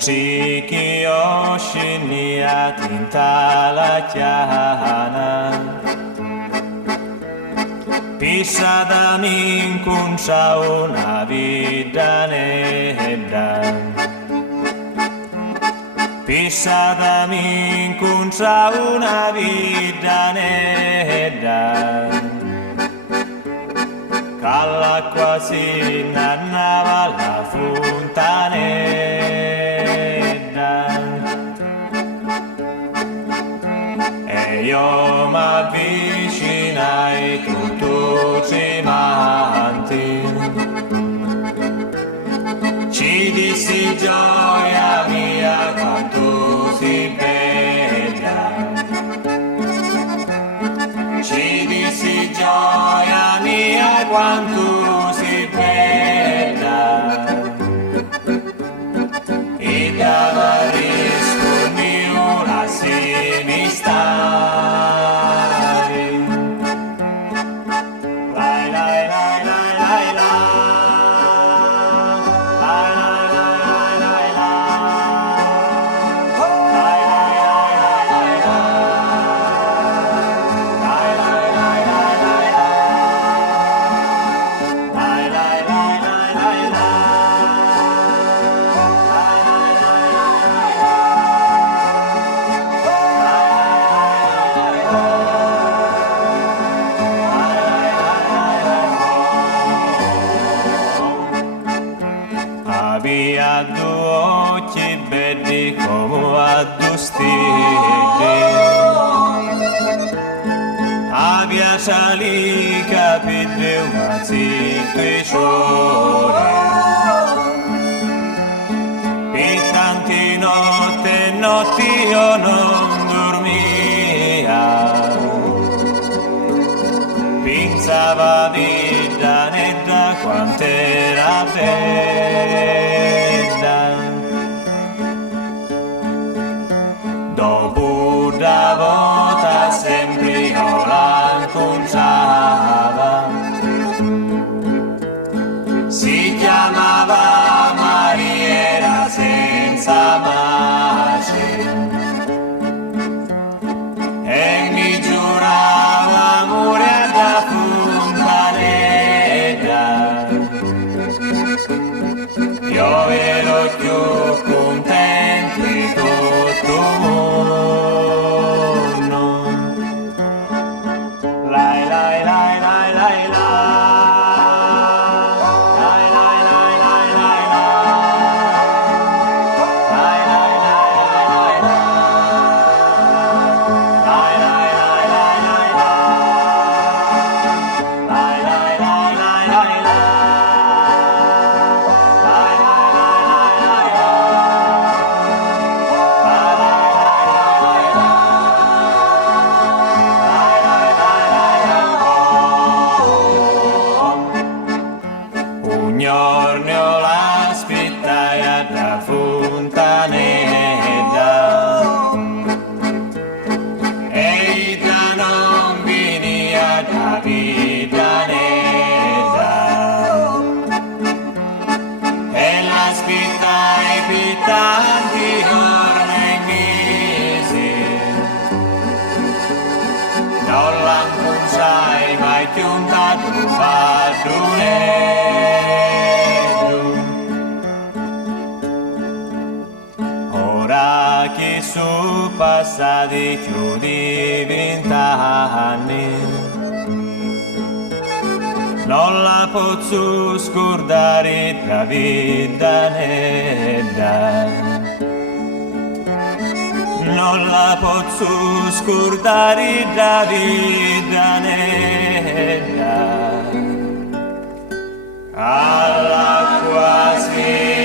Ciki oscinia tinta la chiana Pisada mincuncia una vita nedda Pisada mincuncia una vita nedda L'acqua si innannava alla fontanella e io m'avvicinai tutto tremanti ci dissi gioia mia quanto si bella ci dissi gioia mia quanto si bella e dava riscormi una si mi stari lai lai lai lai lai lai Aveva due occhi belli come a due stelle Aveva sali capelli una zitto e ciore Per tante notti io non dormia Pensava vita netta quant'era bella Dopo da volta sempre io la incontrava Si chiamava Maria senza pace E mi giurava amore da fontanella Io ero più contento di tutto mondo Lai lai lai lai lai lai lai lai lai lai lai lai lai lai lai Un giorno l'aspettai alla fontanella e da non venia da vita nera e l'aspettai per tanti giorni e mesi non la incontrai mai giunta tu padrone Ora che sono passati più di 20 anni Non la posso scordare da vita nera Non la posso scordare da vita nera Alla quasi